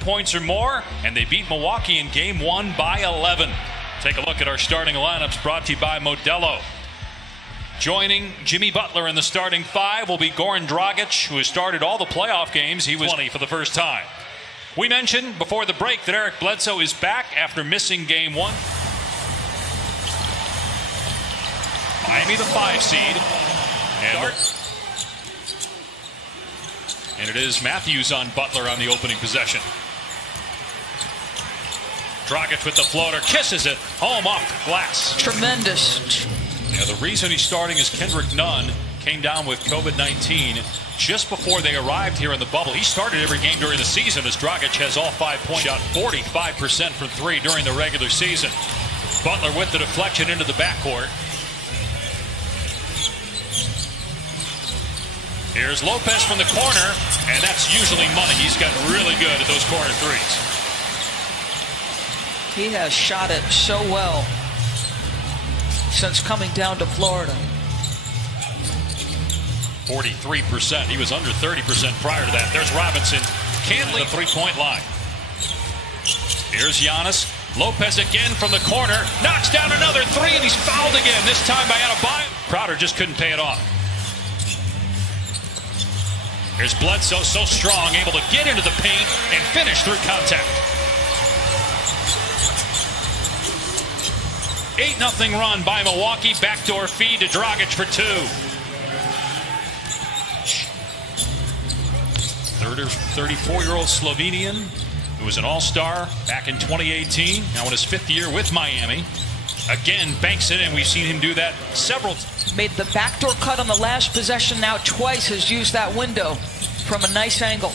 Points or more, and they beat Milwaukee in Game 1 by 11. Take a look at our starting lineups brought to you by Modelo. Joining Jimmy Butler in the starting five will be Goran Dragic, who has started all the playoff games. He was 20 for the first time. We mentioned before the break that Eric Bledsoe is back after missing Game 1. Miami the 5 seed. And it is Matthews on Butler on the opening possession. Dragic with the floater, kisses it home off the glass. Tremendous. Yeah, the reason he's starting is Kendrick Nunn came down with COVID-19 just before they arrived here in the bubble. He started every game during the season as Dragic has all 5 points. Shot 45% from three during the regular season. Butler with the deflection into the backcourt. Here's Lopez from the corner, and that's usually money. He's gotten really good at those corner threes. He has shot it so well since coming down to Florida. 43%. He was under 30% prior to that. There's Robinson. Can't leave the three-point line. Here's Giannis. Lopez again from the corner. Knocks down another three, and he's fouled again, this time by Adebayo. Crowder just couldn't pay it off. Here's Bledsoe, so strong, able to get into the paint and finish through contact. 8-0 run by Milwaukee. Backdoor feed to Dragic for two. 34-year-old Slovenian who was an all-star back in 2018. Now in his fifth year with Miami. Again, banks it in. We've seen him do that several times. Made the backdoor cut on the last possession. Now twice has used that window from a nice angle.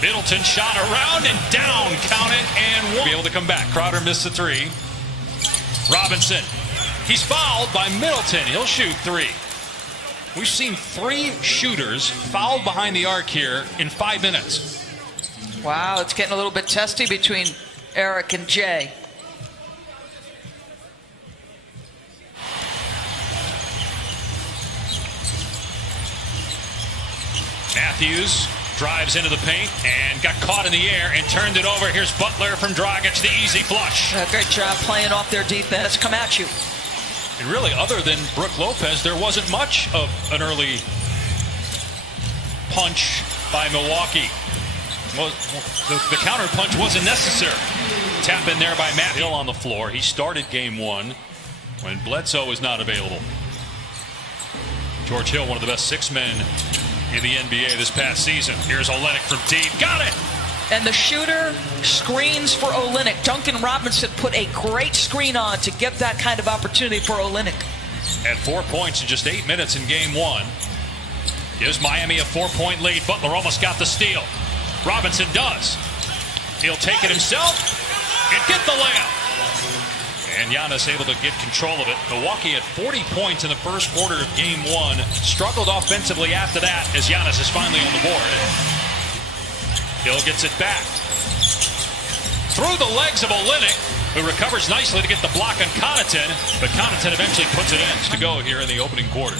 Middleton shot around and down. Count it and won't be able to come back. Crowder missed the three. Robinson. He's fouled by Middleton. He'll shoot three. We've seen three shooters fouled behind the arc here in 5 minutes. Wow, it's getting a little bit testy between Eric and Jay. Matthews drives into the paint and got caught in the air and turned it over. Here's Butler from Dragic, the easy flush. Great job playing off their defense. Come at you. And really, other than Brook Lopez, there wasn't much of an early punch by Milwaukee. Well, the counter punch wasn't necessary. Tap in there by Matt Hill on the floor. He started Game 1 when Bledsoe was not available. George Hill, one of the best six men in the NBA this past season. Here's Olynyk from deep. Got it! And the shooter screens for Olynyk. Duncan Robinson put a great screen on to get that kind of opportunity for Olynyk. At 4 points in just 8 minutes in Game 1. Gives Miami a 4-point lead. Butler almost got the steal. Robinson does. He'll take it himself and get the layup. And Giannis able to get control of it. Milwaukee had 40 points in the first quarter of Game 1. Struggled offensively after that as Giannis is finally on the board. Hill gets it back. Through the legs of Olynyk, who recovers nicely to get the block on Connaughton. But Connaughton eventually puts it in to go here in the opening quarter.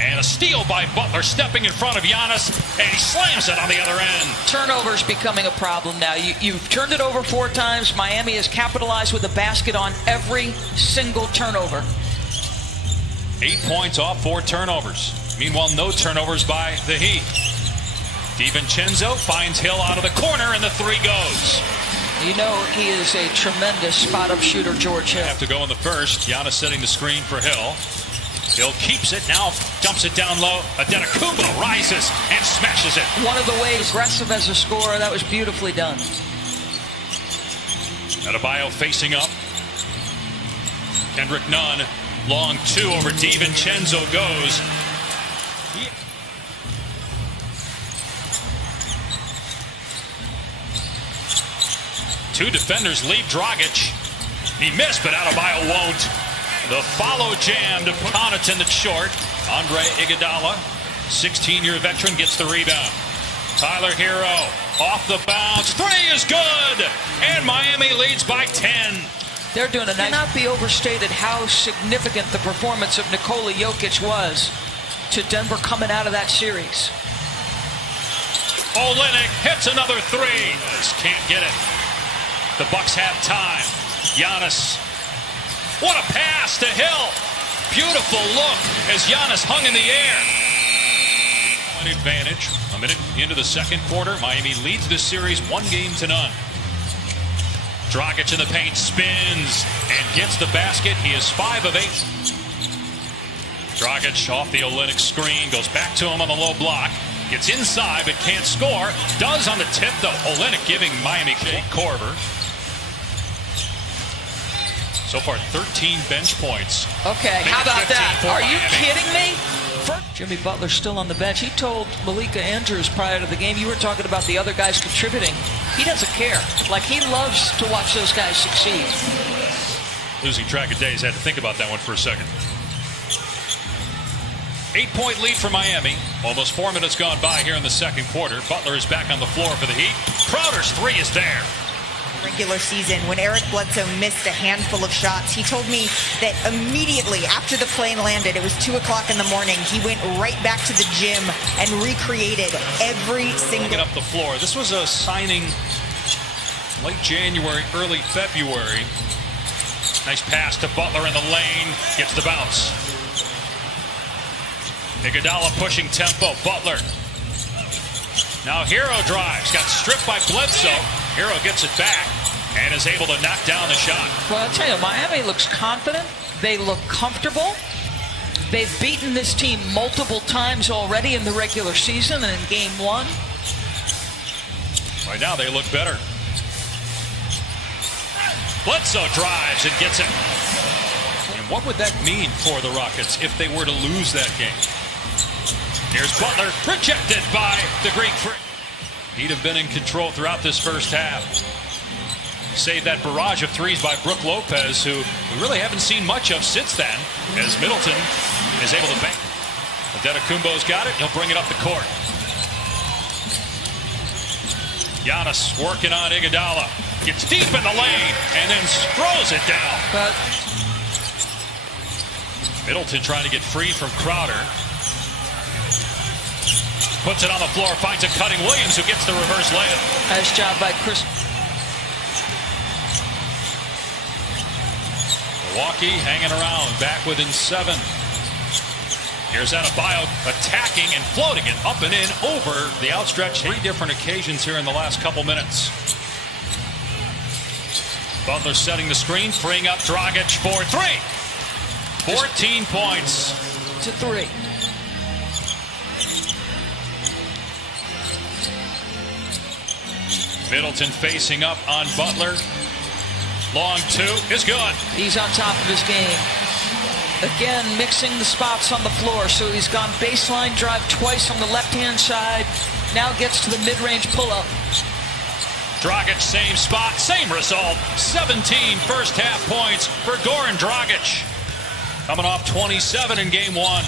And a steal by Butler, stepping in front of Giannis, and he slams it on the other end. Turnovers becoming a problem now. You've turned it over 4 times. Miami has capitalized with a basket on every single turnover. 8 points off 4 turnovers. Meanwhile, no turnovers by the Heat. DiVincenzo finds Hill out of the corner, and the three goes. You know he is a tremendous spot-up shooter, George Hill. Have to go in the first. Giannis setting the screen for Hill. Hill keeps it, now dumps it down low. Adetokounmpo rises and smashes it. One of the ways aggressive as a scorer, that was beautifully done. Adebayo facing up. Kendrick Nunn, long two over DiVincenzo goes. Two defenders leave Dragic. He missed, but Adebayo won't. The follow jam to Connaughton that's short. Andre Iguodala, 16-year veteran, gets the rebound. Tyler Hero off the bounce. Three is good. And Miami leads by 10. They're doing a nice. It cannot be overstated how significant the performance of Nikola Jokic was to Denver coming out of that series. Olynyk hits another three. Just can't get it. The Bucks have time. Giannis. What a pass to Hill. Beautiful look as Giannis hung in the air. An advantage. A minute into the second quarter. Miami leads this series 1-0. Dragic in the paint, spins and gets the basket. He is 5 of 8. Dragic off the Olynyk screen, goes back to him on the low block. Gets inside but can't score. Does on the tip though. Olynyk giving Miami Korver. So far 13 bench points. Okay, how about that? Are you kidding me? Jimmy Butler still on the bench. He told Malika Andrews prior to the game, you were talking about the other guys contributing. He doesn't care. Like, he loves to watch those guys succeed. Losing track of days. Had to think about that one for a second. 8-point lead for Miami. Almost 4 minutes gone by here in the second quarter. Butler is back on the floor for the Heat. Crowder's three is there. Regular season, when Eric Bledsoe missed a handful of shots, he told me that immediately after the plane landed, it was 2 o'clock in the morning, he went right back to the gym and recreated every single... Up the floor. This was a signing late January, early February. Nice pass to Butler in the lane. Gets the bounce. Iguodala pushing tempo. Butler. Now Hero drives. Got stripped by Bledsoe. Hero gets it back and is able to knock down the shot. Well, I'll tell you, Miami looks confident. They look comfortable. They've beaten this team multiple times already in the regular season and in game 1. Right now they look better. Bledsoe drives and gets it. And what would that mean for the Rockets if they were to lose that game? Here's Butler, rejected by the Greek Freak. He'd have been in control throughout this first half. Save that barrage of threes by Brook Lopez, who we really haven't seen much of since then, as Middleton is able to bank. Antetokounmpo's got it. He'll bring it up the court. Giannis working on Iguodala. Gets deep in the lane and then throws it down. But Middleton trying to get free from Crowder. Puts it on the floor, finds a cutting Williams, who gets the reverse layup. Nice job by Chris. Milwaukee hanging around, back within 7. Here's Adebayo attacking and floating it up and in over the outstretched. 3 different occasions here in the last couple minutes. Butler setting the screen, freeing up Dragic for 3. 14 points. To 3. Middleton facing up on Butler. Long 2 is good. He's on top of his game. Again, mixing the spots on the floor. So he's gone baseline drive twice on the left-hand side. Now gets to the mid-range pull-up. Dragic, same spot, same result. 17 first half points for Goran Dragic. Coming off 27 in game 1.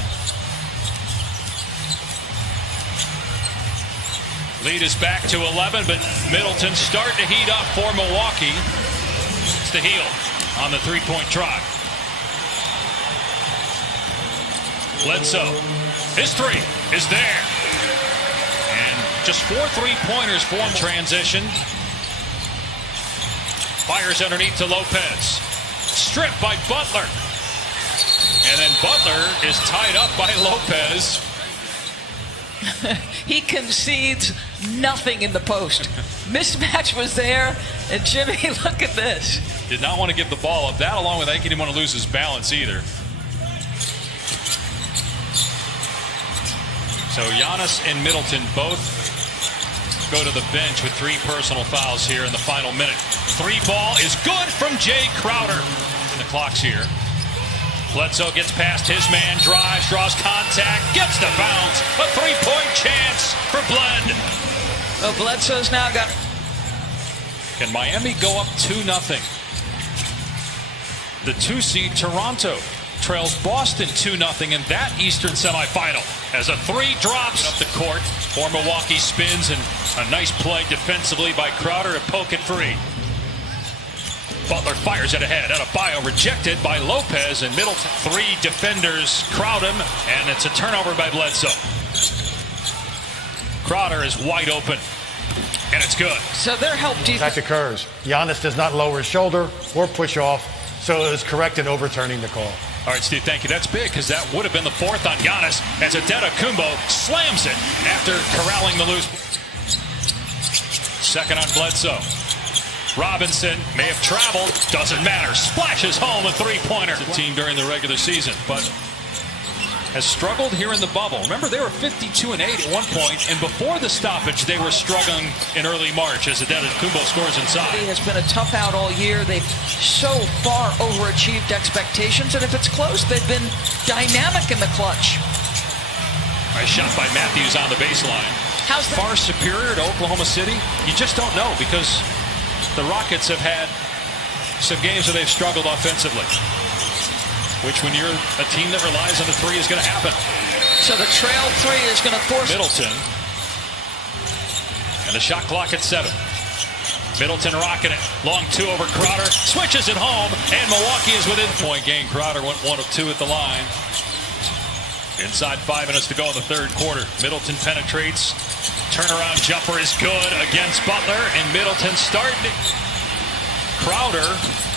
Lead is back to 11, but Middleton starting to heat up for Milwaukee. It's the heel on the 3-point try. Bledsoe, his 3 is there. And just 4 3-pointers for him. Transition. Fires underneath to Lopez. Stripped by Butler. And then Butler is tied up by Lopez. He concedes nothing in the post. Mismatch was there, and Jimmy, look at this. Did not want to give the ball up. That, along with, I think he didn't want to lose his balance either. So Giannis and Middleton both go to the bench with 3 personal fouls here in the final minute. 3 ball is good from Jay Crowder. And the clock's here. Bledsoe gets past his man, drives, draws contact, gets the bounce. A 3-point chance for Bled. Oh, Bledsoe's now got... Can Miami go up 2-0? The 2-seed Toronto trails Boston 2-0 in that Eastern semifinal as a 3 drops up the court for Milwaukee. Spins and a nice play defensively by Crowder to poke it free. Butler fires it ahead. Adebayo rejected by Lopez, and Middleton. 3 defenders crowd him, and it's a turnover by Bledsoe. Crowder is wide open, and it's good. So their help defense. That occurs. Giannis does not lower his shoulder or push off, so it is correct in overturning the call. All right, Steve, thank you. That's big because that would have been the fourth on Giannis as Antetokounmpo slams it after corralling the loose. Second on Bledsoe. Robinson may have traveled, doesn't matter. Splashes home a three-pointer. The team during the regular season, but has struggled here in the bubble. Remember, they were 52-8 at one point, and before the stoppage, they were struggling in early March as Antetokounmpo scores inside. It has been a tough out all year. They've so far overachieved expectations, and if it's close, they've been dynamic in the clutch. Nice shot by Matthews on the baseline. How's that? Far superior to Oklahoma City? You just don't know because the Rockets have had some games where they've struggled offensively, which when you're a team that relies on the three is going to happen. So the trail three is going to force Middleton. And the shot clock at 7. Middleton rocking it. Long two over Crowder. Switches it home, and Milwaukee is within point game. Crowder went 1 of 2 at the line. Inside 5 minutes to go in the third quarter. Middleton penetrates. Turnaround jumper is good against Butler, and Middleton starting it. Crowder,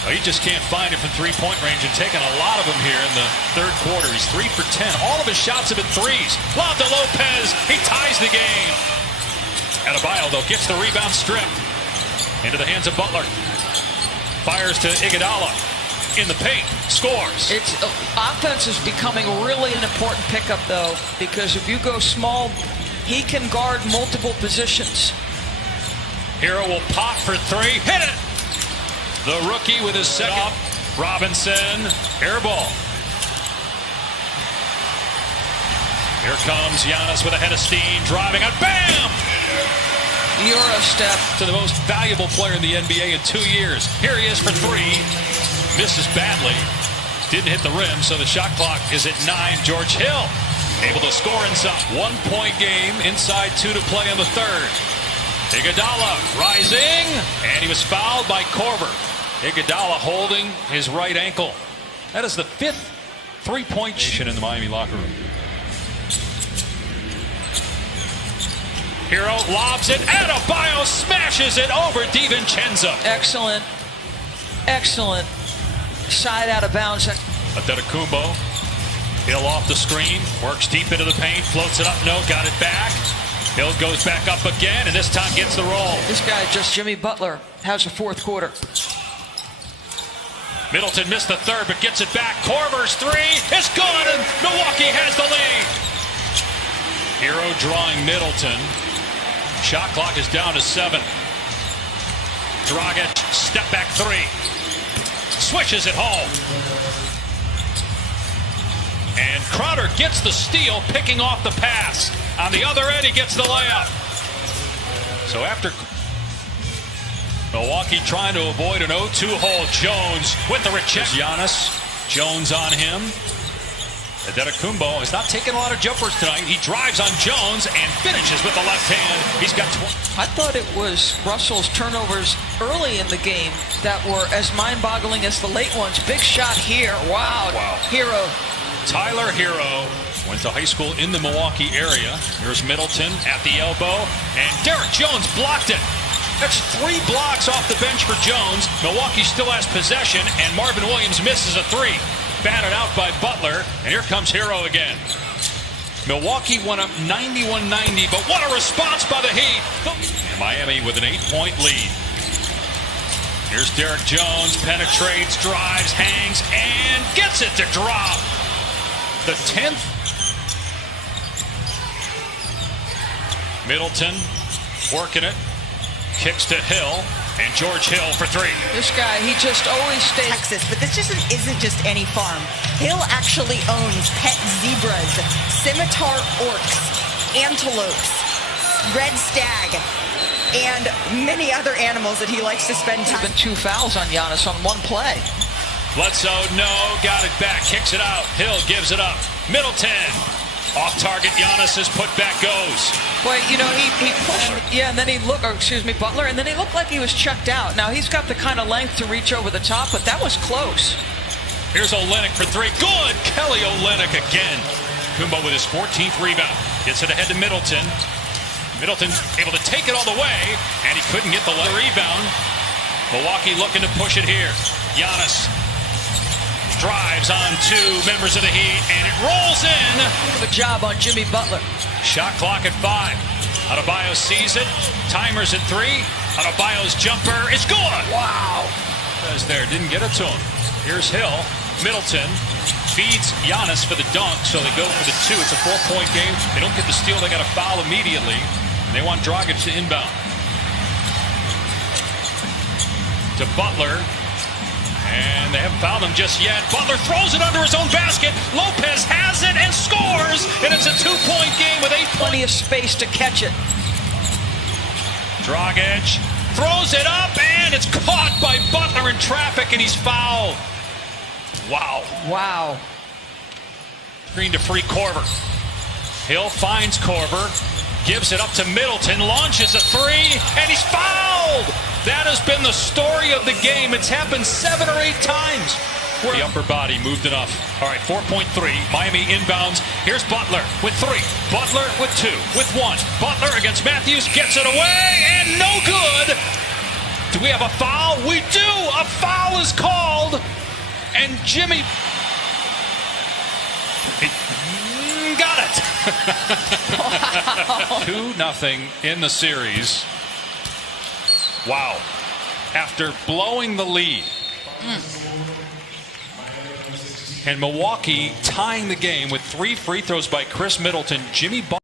he just can't find it from three-point range and taking a lot of them here in the third quarter. He's 3 for 10. All of his shots have been threes. Lob to Lopez. He ties the game. Adebayo, though, gets the rebound stripped into the hands of Butler. Fires to Iguodala in the paint. Scores. It's offense is becoming really an important pickup, though, because if you go small, he can guard multiple positions. Hero will pop for 3. Hit it. The rookie with his second. Robinson, air ball. Here comes Giannis with a head of steam, driving it, bam! Euro step. To the most valuable player in the NBA in 2 years. Here he is for 3. Misses badly. Didn't hit the rim, so the shot clock is at 9. George Hill able to score inside. 1 point game, inside 2 to play in the third. Iguodala rising, and he was fouled by Korver. Iguodala holding his right ankle. That is the 5th three-point in the Miami locker room. Hero lobs it. Adebayo smashes it over DiVincenzo. Excellent. Excellent. Side out of bounds. Antetokounmpo. Hill off the screen. Works deep into the paint. Floats it up. No, got it back. Hill goes back up again, and this time gets the roll. This guy, just Jimmy Butler, has a fourth quarter. Middleton missed the third, but gets it back. Korver's 3 is good, and Milwaukee has the lead. Hero drawing Middleton. Shot clock is down to 7. Dragic, step back 3. Swishes it home. And Crowder gets the steal, picking off the pass. On the other end, he gets the layup. So after Milwaukee trying to avoid an 0-2 hole, Jones with the rejection. Giannis, Jones on him. Antetokounmpo is not taking a lot of jumpers tonight. He drives on Jones and finishes with the left hand. He's got 20. I thought it was Russell's turnovers early in the game that were as mind-boggling as the late ones. Big shot here. Wow. Hero. Tyler Hero went to high school in the Milwaukee area. Here's Middleton at the elbow, and Derek Jones blocked it. That's 3 blocks off the bench for Jones. Milwaukee still has possession, and Marvin Williams misses a 3. Batted out by Butler, and here comes Hero again. Milwaukee went up 91-90, but what a response by the Heat. And Miami with an 8-point lead. Here's Derek Jones, penetrates, drives, hangs, and gets it to drop. The 10th. Middleton working it. Kicks to Hill. And George Hill for 3. This guy, he just always stays. Texas, but this just isn't just any farm. Hill actually owns pet zebras, scimitar orcs, antelopes, red stag, and many other animals that he likes to spend time. There's been 2 fouls on Giannis on 1 play. Bledsoe, no, got it back, kicks it out. Hill gives it up. Middleton. Off target, Giannis's putback goes. Well, you know, he pushed, and then Butler, and then he looked like he was checked out. Now, he's got the kind of length to reach over the top, but that was close. Here's Olynyk for 3. Good! Kelly Olynyk again. Kumbo with his 14th rebound. Gets it ahead to Middleton. Middleton able to take it all the way, and he couldn't get the rebound. Milwaukee looking to push it here. Giannis drives on two members of the Heat, and it rolls in. Good job on Jimmy Butler. Shot clock at 5. Adebayo sees it. Timers at 3. Adebayo's jumper is good. Wow. There, didn't get it to him. Here's Hill. Middleton feeds Giannis for the dunk, so they go for the 2. It's a 4-point game. They don't get the steal. They got a foul immediately. And they want Dragic to inbound. To Butler. And they haven't fouled him just yet. Butler throws it under his own basket. Lopez has it and scores. And it's a 2-point game with 8 points. Plenty of space to catch it. Dragic throws it up, and it's caught by Butler in traffic, and he's fouled. Wow. Wow. Screen to free Korver. Hill finds Korver, gives it up to Middleton, launches a 3, and he's fouled. That has been the story of the game. It's happened 7 or 8 times. The upper body moved enough. All right, 4.3. Miami inbounds. Here's Butler with 3. Butler with 2. With 1. Butler against Matthews. Gets it away, and no good. Do we have a foul? We do. A foul is called. And Jimmy got it. 2-0 in the series. Wow. After blowing the lead. And Milwaukee tying the game with 3 free throws by Chris Middleton. Jimmy Butler.